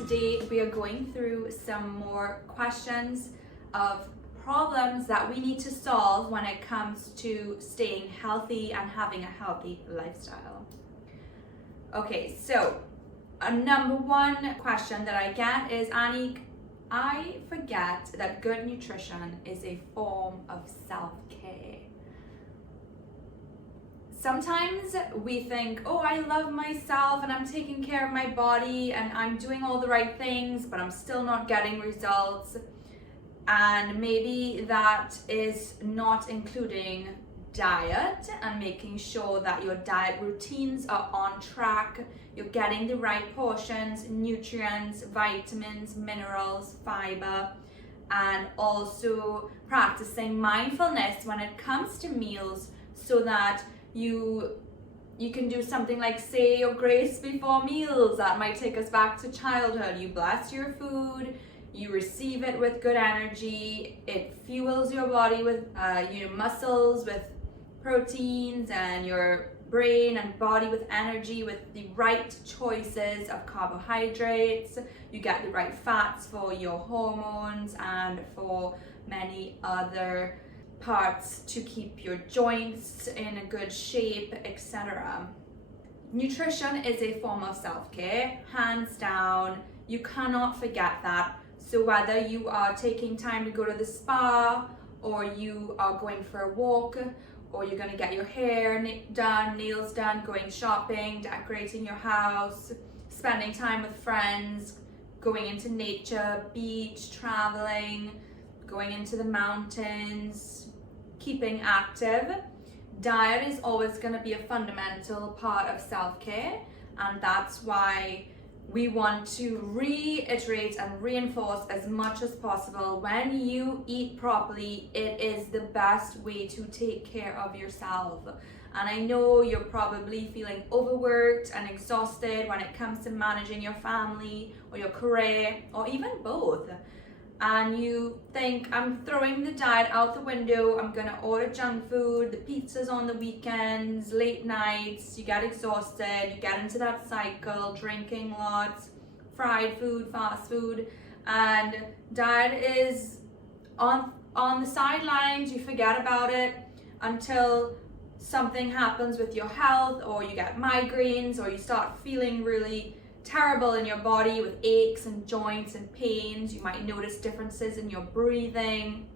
today we are going through some more questions of problems that we need to solve when it comes to staying healthy and having a healthy lifestyle. Okay, so a number one question that I get is, Annick, I forget that good nutrition is a form of self-care. Sometimes we think, oh, I love myself and I'm taking care of my body and I'm doing all the right things, but I'm still not getting results. And maybe that is not including diet and making sure that your diet routines are on track. You're getting the right portions, nutrients, vitamins, minerals, fiber, and also practicing mindfulness when it comes to meals so that you can do something like say your grace before meals. That might take us back to childhood. You bless your food, you receive it with good energy, it fuels your body with your muscles with proteins and your brain and body with energy, with the right choices of carbohydrates. You get the right fats for your hormones and for many other parts to keep your joints in a good shape, etc. Nutrition is a form of self-care, hands down. You cannot forget that. So whether you are taking time to go to the spa, or you are going for a walk, or you're going to get your hair done, nails done, going shopping, decorating your house, spending time with friends, going into nature, beach, traveling, going into the mountains, keeping active, diet is always going to be a fundamental part of self-care, and that's why we want to reiterate and reinforce as much as possible, when you eat properly, it is the best way to take care of yourself. And I know you're probably feeling overworked and exhausted when it comes to managing your family or your career, or even both. And you think, I'm throwing the diet out the window, I'm gonna order junk food, the pizzas on the weekends, late nights, you get exhausted, you get into that cycle, drinking lots, fried food, fast food, and diet is on the sidelines. You forget about it until something happens with your health, or you get migraines, or you start feeling really terrible in your body with aches and joints and pains. You might notice differences in your breathing.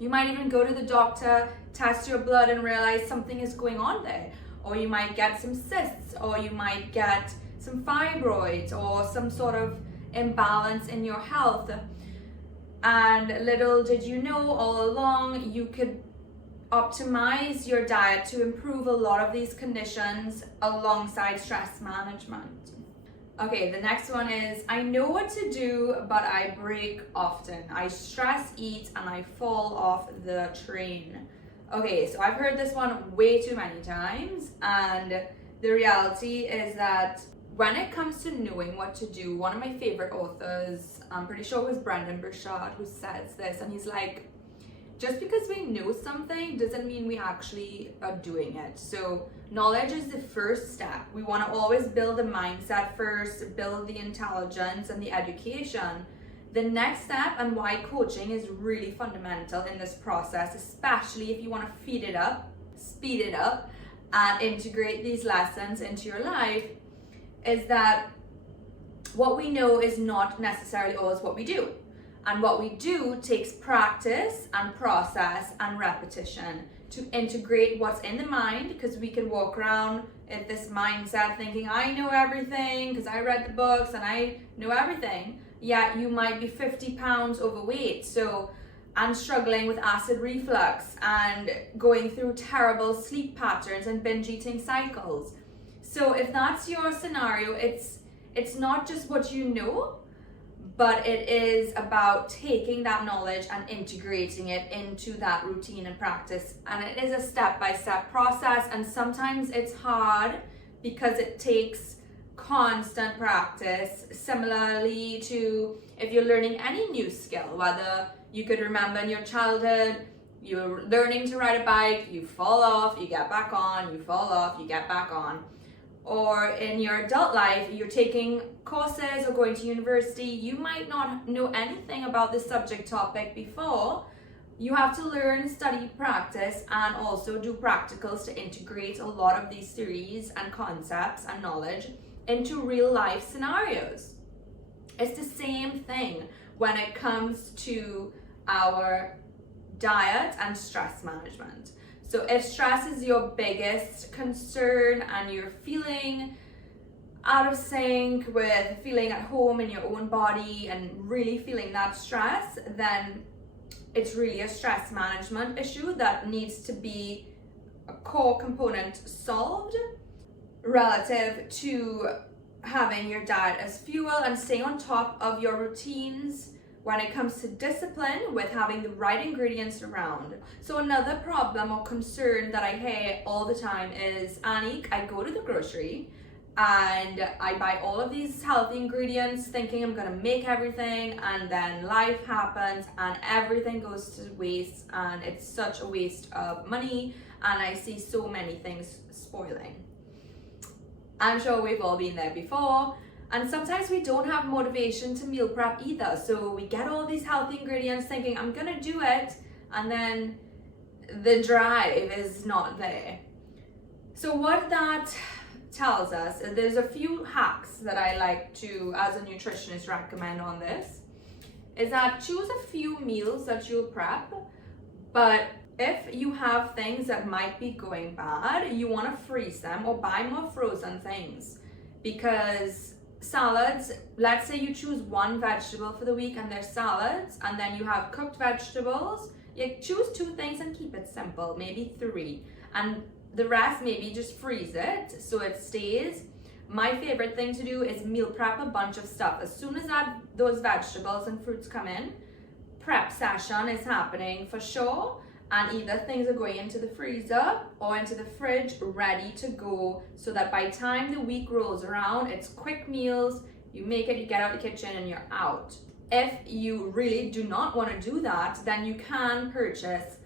You might even go to the doctor, test your blood, and realize something is going on there. Or you might get some cysts, or you might get some fibroids, or some sort of imbalance in your health. And little did you know, all along you could optimize your diet to improve a lot of these conditions alongside stress management. Okay, the next one is, I know what to do, but I break often. I stress eat and I fall off the train. Okay, so I've heard this one way too many times, and the reality is that when it comes to knowing what to do, one of my favorite authors, I'm pretty sure it was Brendan Burchard, who says this, and he's like, just because we know something doesn't mean we actually are doing it. So knowledge is the first step. We want to always build the mindset first, build the intelligence and the education. The next step, and why coaching is really fundamental in this process, especially if you want to speed it up, and integrate these lessons into your life, is that what we know is not necessarily always what we do. And what we do takes practice and process and repetition to integrate what's in the mind, because we can walk around in this mindset thinking, I know everything because I read the books and I know everything. Yet you might be 50 pounds overweight, and struggling with acid reflux and going through terrible sleep patterns and binge eating cycles. So if that's your scenario, it's not just what you know, but it is about taking that knowledge and integrating it into that routine and practice. And it is a step-by-step process, and sometimes it's hard because it takes constant practice. Similarly to if you're learning any new skill, whether you could remember in your childhood, you're learning to ride a bike, you fall off, you get back on, you fall off, you get back on. or in your adult life, you're taking courses or going to university, you might not know anything about this subject topic before. You have to learn, study, practice, and also do practicals to integrate a lot of these theories and concepts and knowledge into real life scenarios. It's the same thing when it comes to our diet and stress management. So if stress is your biggest concern and you're feeling out of sync with feeling at home in your own body and really feeling that stress, then it's really a stress management issue that needs to be a core component solved relative to having your diet as fuel and staying on top of your routines when it comes to discipline with having the right ingredients around. So another problem or concern that I hear all the time is, Annick, I go to the grocery and I buy all of these healthy ingredients thinking I'm gonna make everything, and then life happens and everything goes to waste, and it's such a waste of money, and I see so many things spoiling. I'm sure we've all been there before. And sometimes we don't have motivation to meal prep either. So we get all these healthy ingredients thinking I'm gonna do it, and then the drive is not there. So what that tells us is there's a few hacks that I like to, as a nutritionist, recommend on this, is that choose a few meals that you'll prep, but if you have things that might be going bad, you wanna freeze them or buy more frozen things. Because salads, let's say you choose one vegetable for the week and there's salads, and then you have cooked vegetables, you choose 2 things and keep it simple, maybe 3, and the rest maybe just freeze it so it stays. My favorite thing to do is meal prep a bunch of stuff. As soon as those vegetables and fruits come in, prep session is happening for sure, and either things are going into the freezer or into the fridge ready to go, so that by the time the week rolls around, it's quick meals, you make it, you get out of the kitchen and you're out. If you really do not want to do that, then you can purchase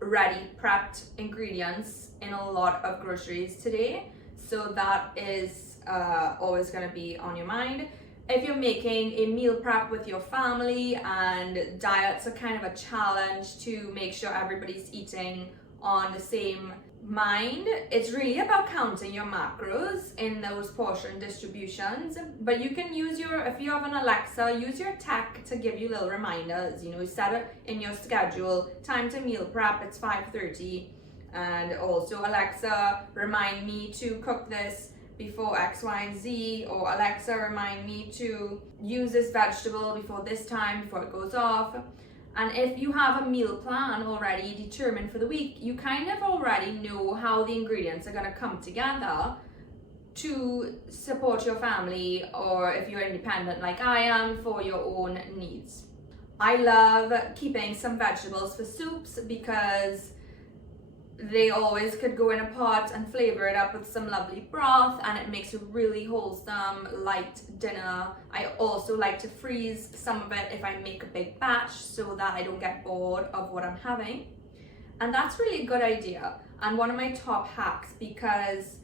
ready prepped ingredients in a lot of groceries today, so that is always going to be on your mind. If you're making a meal prep with your family and diets are kind of a challenge to make sure everybody's eating on the same mind, it's really about counting your macros in those portion distributions. But you can use if you have an Alexa, use your tech to give you little reminders. You set it in your schedule, time to meal prep, it's 5:30, and also Alexa, remind me to cook this before X, Y, and Z, or Alexa, remind me to use this vegetable before this time, before it goes off. And if you have a meal plan already determined for the week, you kind of already know how the ingredients are gonna come together to support your family, or if you're independent like I am, for your own needs. I love keeping some vegetables for soups because they always could go in a pot and flavor it up with some lovely broth, and it makes a really wholesome, light dinner. I also like to freeze some of it if I make a big batch so that I don't get bored of what I'm having. And that's really a good idea, and one of my top hacks, because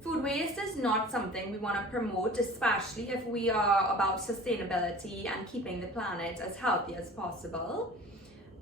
food waste is not something we want to promote, especially if we are about sustainability and keeping the planet as healthy as possible.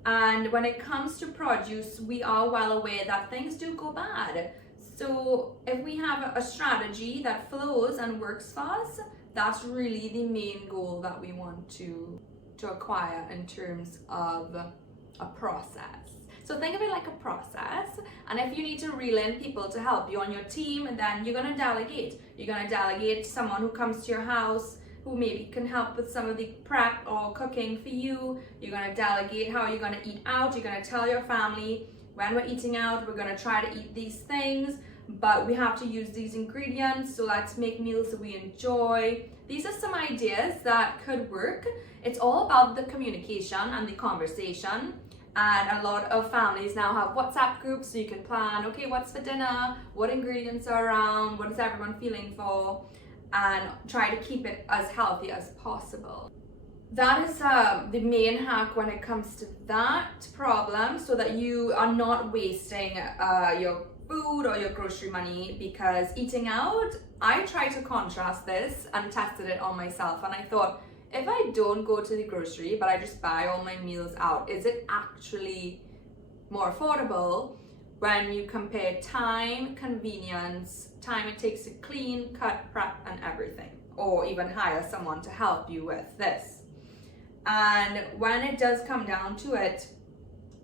And when it comes to produce, we are well aware that things do go bad. So if we have a strategy that flows and works for us, that's really the main goal that we want to acquire in terms of a process. So think of it like a process, and if you need to reel in people to help you on your team, then you're gonna delegate. You're gonna delegate someone who comes to your house who maybe can help with some of the prep or cooking for you. You're gonna delegate how you're gonna eat out. You're gonna tell your family, when we're eating out, we're gonna try to eat these things, but we have to use these ingredients, so let's make meals that we enjoy. These are some ideas that could work. It's all about the communication and the conversation. And a lot of families now have WhatsApp groups, so you can plan, okay, what's for dinner, what ingredients are around, what is everyone feeling for, and try to keep it as healthy as possible. That is the main hack when it comes to that problem, so that you are not wasting your food or your grocery money, because eating out I tried to contrast this and tested it on myself, and I thought, if I don't go to the grocery but I just buy all my meals out, is it actually more affordable when you compare time, convenience, time it takes to clean, cut, prep, and everything, or even hire someone to help you with this? And when it does come down to it,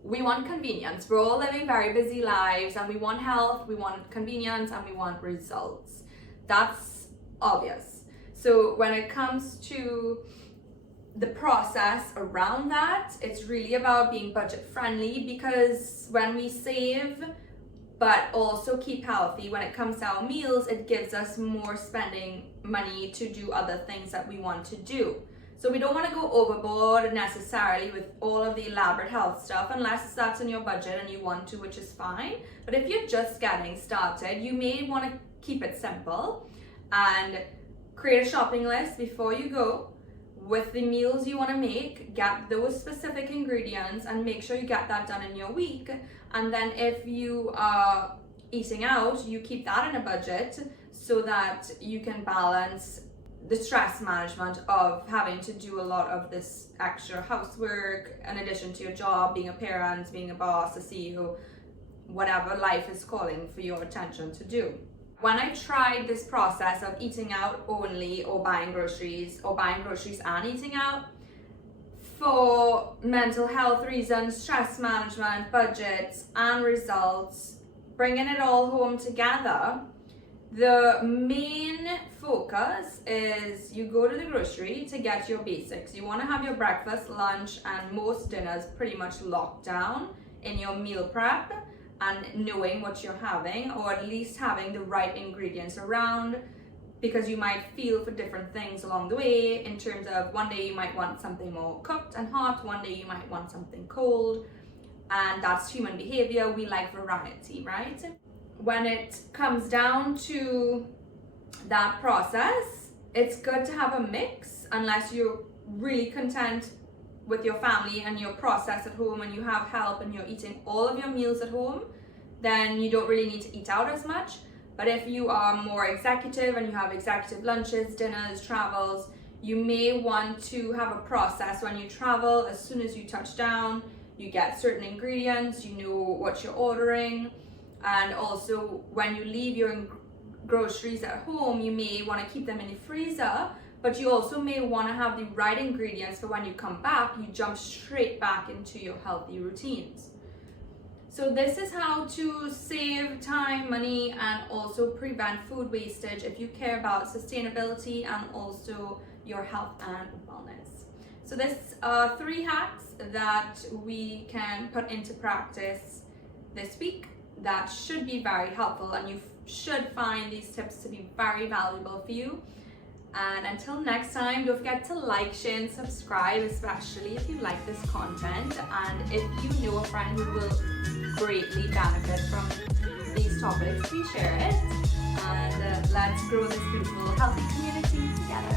we want convenience. We're all living very busy lives, and we want health, we want convenience, and we want results. That's obvious. So when it comes to the process around that, it's really about being budget friendly, because when we save but also keep healthy, when it comes to our meals, it gives us more spending money to do other things that we want to do. So we don't want to go overboard necessarily with all of the elaborate health stuff, unless that's in your budget and you want to, which is fine. But if you're just getting started, you may want to keep it simple and create a shopping list before you go with the meals you want to make. Get those specific ingredients and make sure you get that done in your week. And then if you are eating out, you keep that in a budget so that you can balance the stress management of having to do a lot of this extra housework in addition to your job, being a parent, being a boss, a CEO, whatever life is calling for your attention to do. When I tried this process of eating out only or buying groceries and eating out, for mental health reasons, stress management, budgets, and results, bringing it all home together, the main focus is you go to the grocery to get your basics. You want to have your breakfast, lunch, and most dinners pretty much locked down in your meal prep and knowing what you're having, or at least having the right ingredients around, because you might feel for different things along the way, in terms of one day you might want something more cooked and hot, one day you might want something cold, and that's human behavior. We like variety, right? When it comes down to that process, it's good to have a mix, unless you're really content with your family and your process at home and you have help and you're eating all of your meals at home, then you don't really need to eat out as much. But if you are more executive and you have executive lunches, dinners, travels, you may want to have a process when you travel. As soon as you touch down, you get certain ingredients, you know what you're ordering. And also when you leave your groceries at home, you may want to keep them in the freezer, but you also may want to have the right ingredients for when you come back, you jump straight back into your healthy routines. So this is how to save time, money, and also prevent food wastage if you care about sustainability and also your health and wellness. So this are 3 hacks that we can put into practice this week that should be very helpful, and you should find these tips to be very valuable for you. And until next time, don't forget to like, share, and subscribe, especially if you like this content, and if you know a friend who will greatly benefit from these topics, please share it, and let's grow this beautiful healthy community together.